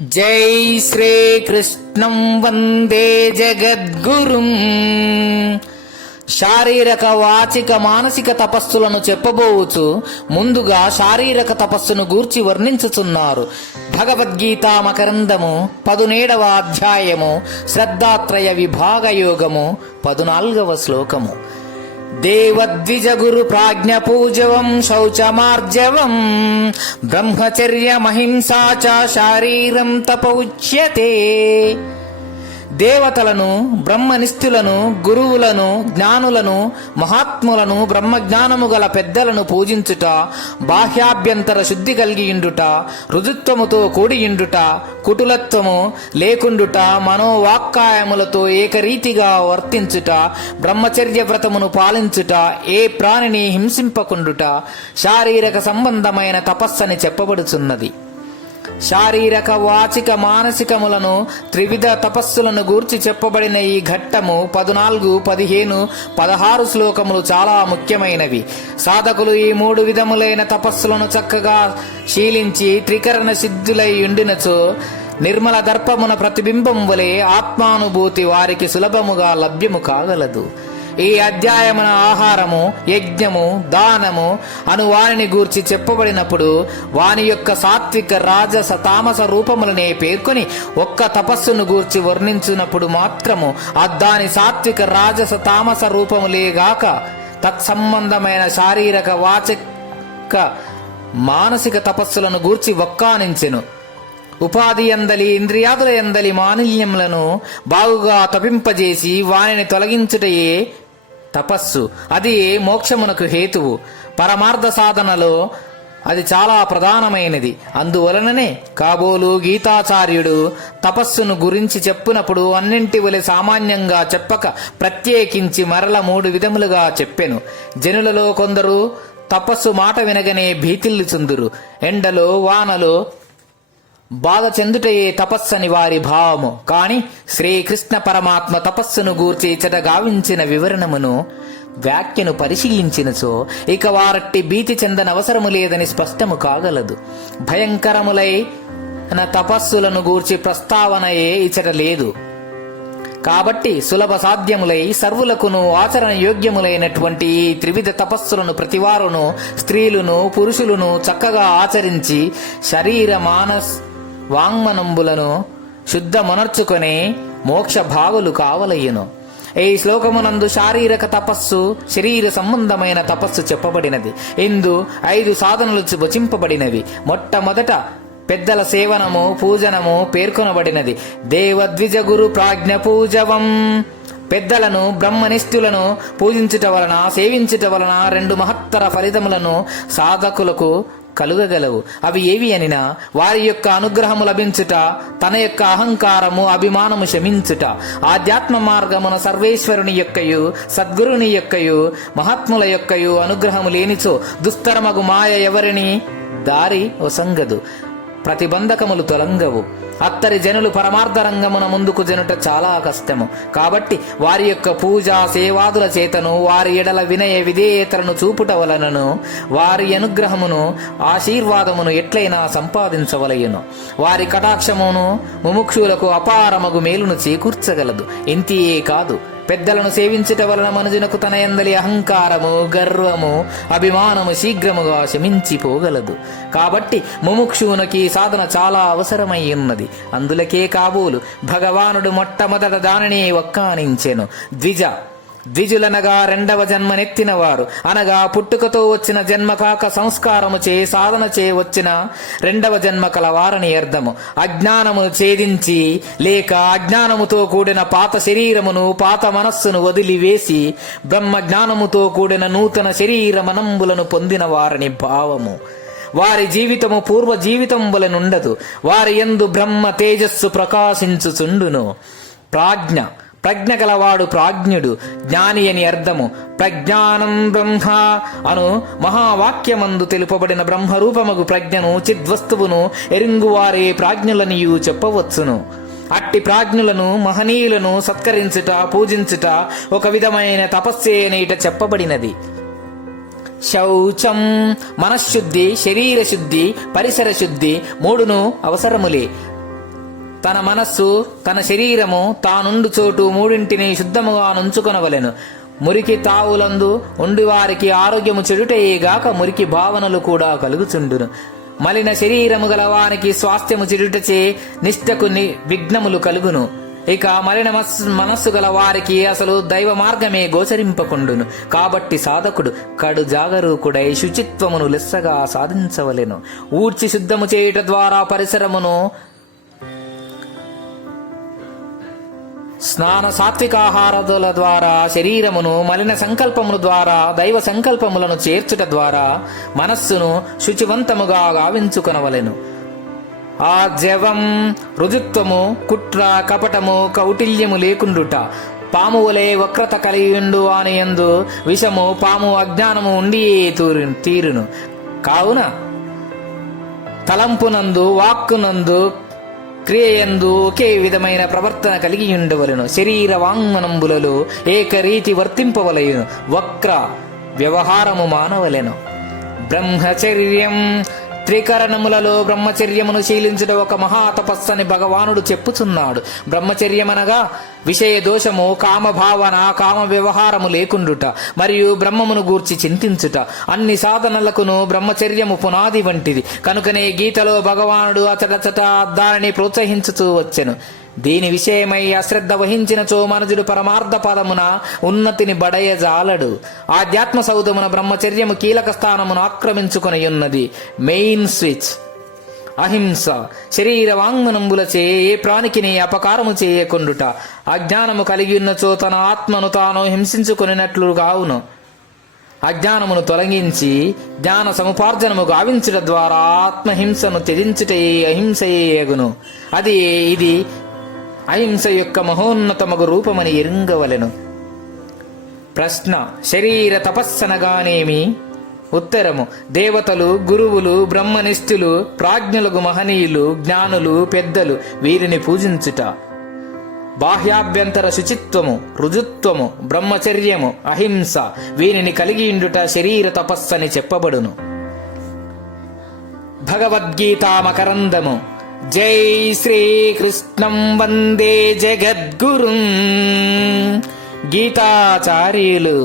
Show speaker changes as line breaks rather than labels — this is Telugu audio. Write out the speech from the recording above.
జై శ్రీకృష్ణం వందే జగద్గురుం. శారీరక వాచిక మానసిక తపస్సులను చెప్పబోవచ్చు. ముందుగా శారీరక తపస్సును గూర్చి వర్ణించుచున్నారు. భగవద్గీత మకరందము పదునేడవ అధ్యాయము శ్రద్ధాత్రయ విభాగ యోగము పదునాల్గవ శ్లోకము. దేవద్విజ గురు ప్రాజ్ఞ పూజవం శౌచమార్జవం. బ్రహ్మచర్య మహింసా చ శారీరం తప ఉచ్యతే దేవతలను బ్రహ్మనిష్ఠులను గురువులను జ్ఞానులను మహాత్ములను బ్రహ్మజ్ఞానము గల పెద్దలను పూజించుట బాహ్యాభ్యంతర శుద్ధి కలిగియుండుట రుజుత్వముతో కూడియుండుట కుటులత్వము లేకుండుట మనోవాక్కాయములతో ఏకరీతిగా వర్తించుట బ్రహ్మచర్య వ్రతమును పాలించుట ఏ ప్రాణిని హింసింపకుండుట శారీరక సంబంధమైన తపస్సని చెప్పబడుచున్నది. శారీరక వాచిక మానసికములను త్రివిధ తపస్సులను గూర్చి చెప్పబడిన ఈ ఘట్టము పదునాలుగు పదిహేను పదహారు శ్లోకములు చాలా ముఖ్యమైనవి. సాధకులు ఈ మూడు విధములైన తపస్సులను చక్కగా శీలించి త్రికరణ సిద్ధులై ఉండినచో నిర్మల దర్పమున ప్రతిబింబం వలె ఆత్మానుభూతి వారికి సులభముగా లభ్యము కాగలదు. ఈ అధ్యాయమున ఆహారము యజ్ఞము దానము అను వానిని గూర్చి చెప్పబడినప్పుడు వాని యొక్క సాత్విక రాజస తామస రూపములనే పేర్కొని ఒక్క తపస్సును గూర్చి వర్ణించినప్పుడు మాత్రము అద్దాని సాత్విక రాజస తామస రూపములేగాక తత్సంబంధమైన శారీరక వాచక మానసిక తపస్సులను గూర్చి ఒక్కానించెను ఉపాధి ఎందలి ఇంద్రియాదుల ఎందలి మానిల్యములను బాగుగా తపింపజేసి వానిని తొలగించుటయే తపస్సు. అది మోక్షమునకు హేతువు. పరమార్థ సాధనలో అది చాలా ప్రధానమైనది. అందువలననే కాబోలు గీతాచార్యుడు తపస్సును గురించి చెప్పునప్పుడు అన్నింటి వలె సామాన్యంగా చెప్పక ప్రత్యేకించి మరల మూడు విధములుగా చెప్పెను. జనులలో కొందరు తపస్సు మాట వినగనే భీతిల్లు చుందురు ఎండలో వానలో బాధ చెందుటయే తపస్సని వారి భావము. కాని శ్రీకృష్ణ పరమాత్మ తపస్సును గూర్చి ఇచ్చట గావించిన వివరణమును వ్యాఖ్యను పరిశీలించినచో ఇక వారట్టి భీతి చెందనవసరము లేదని స్పష్టము కాగలదు. భయంకరములై నా తపస్సులను గూర్చి ప్రస్తావనయే ఇచ్చట లేదు. కాబట్టి సులభ సాధ్యములై సర్వులకును ఆచరణ యోగ్యములైనటువంటి ఈ త్రివిధ తపస్సులను ప్రతివారును స్త్రీలును పురుషులను చక్కగా ఆచరించి శరీర మానస్ వాంగ్మనంబులను శుద్ధమునర్చుకొని మోక్ష భావులు కావలయ్యను ఈ శ్లోకమునందు శారీరక తపస్సు శరీర సంబంధమైన తపస్సు చెప్పబడినది. ఇందు ఐదు సాధనలు వచింపబడినవి. మొట్టమొదట పెద్దల సేవనము పూజనము పేర్కొనబడినది. దేవద్విజ గురు ప్రాజ్ఞ పూజవం. పెద్దలను బ్రహ్మనిష్ఠులను పూజించుట వలన సేవించుట వలన రెండు మహత్తర ఫలితములను సాధకులకు కలుగగలవు. అవి ఏవి అనినా? వారి యొక్క అనుగ్రహము లభించుట తన యొక్క అహంకారము అభిమానము శమించుట. ఆధ్యాత్మ మార్గమున సర్వేశ్వరుని యొక్కయు సద్గురుని యొక్కయు మహాత్ముల యొక్కయు అనుగ్రహము లేనిచో దుస్తరమగు మాయ ఎవరిని? దారి ఒసంగదు. ప్రతిబంధకములు తొలంగవు. అత్తరి జనులు పరమార్థ రంగమున ముందుకు జనుట చాలా కష్టము. కాబట్టి వారి యొక్క పూజ సేవాదుల చేతను వారి ఎడల వినయ విధేయతలను చూపుట వలనను వారి అనుగ్రహమును ఆశీర్వాదమును ఎట్లయినా సంపాదించవలయను. వారి కటాక్షమును ముముక్షులకు అపారమగు మేలును చేకూర్చగలదు. ఇంతియే కాదు. పెద్దలను సేవించుట వలన మనుజునకు తన ఎందలి అహంకారము గర్వము అభిమానము శీఘ్రముగా శమించిపోగలదు. కాబట్టి ముముక్షువునకి సాధన చాలా అవసరమై ఉన్నది. అందులకే కాబోలు భగవానుడు మొట్టమొదట దానిని ఒక్కానించెను ద్విజ ద్విజులనగా రెండవ జన్మనెత్తినవారు. అనగా పుట్టుకతో వచ్చిన జన్మ కాక సంస్కారము చే సాధన చే వచ్చిన రెండవ జన్మ కలవారని అర్థము. అజ్ఞానము ఛేదించి లేక అజ్ఞానముతో కూడిన పాత శరీరమును పాత మనస్సును వదిలివేసి బ్రహ్మ జ్ఞానముతో కూడిన నూతన శరీర మనంబులను పొందిన వారని భావము. వారి జీవితము పూర్వ జీవితం వలనుండదు వారి ఎందు బ్రహ్మ తేజస్సు ప్రకాశించుచుండును. ప్రాజ్ఞ. ప్రజ్ఞ గలవాడు ప్రాజ్ఞుడు జ్ఞాని అని అర్థము. ప్రజ్ఞానం బ్రహ్మ అను మహావాక్యమందు తెలుపబడిన బ్రహ్మరూపమగు ప్రజ్ఞను చిద్వస్తువును ఎరింగువారే ప్రాజ్ఞులనియు చెప్పవచ్చును. అట్టి ప్రాజ్ఞులను మహనీయులను సత్కరించుట పూజించుట ఒక విధమైన తపస్సే అనేట చెప్పబడినది. శౌచం మనశ్శుద్ధి శరీర శుద్ధి పరిసర శుద్ధి మూడును అవసరములే. తన మనస్సు తన శరీరము తానుండు చోటు మూడింటిని శుద్ధముగా నుంచుకొనవలెను. మురికి తావులందు ఉండి వారికి ఆరోగ్యము చెడుటయేగాక మురికి భావనలు కూడా కలుగుచుండును. మలిన శరీరము గల వారికి స్వాస్థ్యము చెడుటచే నిష్టకు ని- విఘ్నములు కలుగును. ఇక మలిన మనస్సు- మనస్సు గల వారికి అసలు దైవ మార్గమే గోచరింపకుండును. కాబట్టి సాధకుడు కడు జాగరూకుడై శుచిత్వమును లెస్సగా సాధించవలెను. ఊడ్చి శుద్ధము చేయుట ద్వారా పరిసరమును స్నాన సాత్వికాహారదుల ద్వారా శరీరమును మలిన సంకల్పముల ద్వారా దైవ సంకల్పములను చేర్చుట ద్వారా మనస్సును శుచివంతముగా గావించుకొనవలెను. ఆ జవం రుజుత్వము కుట్ర కపటము కౌటిల్యము లేకుండుట పాము వలె వక్రత కలిగిండు ఆనయందు విషము పాము అజ్ఞానము ఉండి తూరు తీరును. కావున తలంపునందు వాక్కునందు క్రియయందు ఒకే విధమైన ప్రవర్తన కలిగి ఉండవలను శరీర వాంగ్మనంబులలో ఏకరీతి వర్తింపవలయును. వక్ర వ్యవహారము మానవలెను. బ్రహ్మచర్యం త్రికరణములలో బ్రహ్మచర్యమును శీలించుట ఒక మహా తపస్సని భగవానుడు చెప్పుచున్నాడు. బ్రహ్మచర్యమనగా విషయ దోషము కామభావన కామ వ్యవహారము లేకుండుట మరియు బ్రహ్మమును గూర్చి చింతించుట. అన్ని సాధనలకును బ్రహ్మచర్యము పునాది వంటిది. కనుకనే గీతలో భగవానుడు అచటచట దానిని ప్రోత్సహించుతూ వచ్చెను. దీని విషయమై అశ్రద్ధ వహించినచో మనుజుడు పరమార్థ పదమున ఉన్నతిని బడయజాలడు. ఆధ్యాత్మ సౌధమున బ్రహ్మచర్యము కీలక స్థానమును ఆక్రమించుకొని ఉన్నది మెయిన్ స్విచ్. అహింస. శరీర వాంగ్మనంబులచే ఏ ప్రాణికిని అపకారము చేయకుండుట. అజ్ఞానము కలిగి ఉన్నచో తన ఆత్మను తాను హింసించుకునినట్లు కావును అజ్ఞానమును తొలగించి జ్ఞాన సముపార్జనము గావించుట ద్వారా ఆత్మహింసను త్యజించుటే అహింసయే యగును అది ఇది అహింస యొక్క మహోన్నతమగు రూపమని ఎరుంగవలెను. ప్రశ్న శరీర తపస్సనగానేమి? ఉత్తరము దేవతలు గురువులు బ్రహ్మనిష్ఠులు ప్రాజ్ఞులకు మహనీయులు జ్ఞానులు పెద్దలు వీరిని పూజించుట. బాహ్యాభ్యంతర శుచిత్వము రుజుత్వము బ్రహ్మచర్యము అహింస వీనిని కలిగియుండుట శరీర తపస్సని చెప్పబడును. భగవద్గీతా మకరందము జై శ్రీకృష్ణం వందే జగద్గురుం గీతాచార్యులు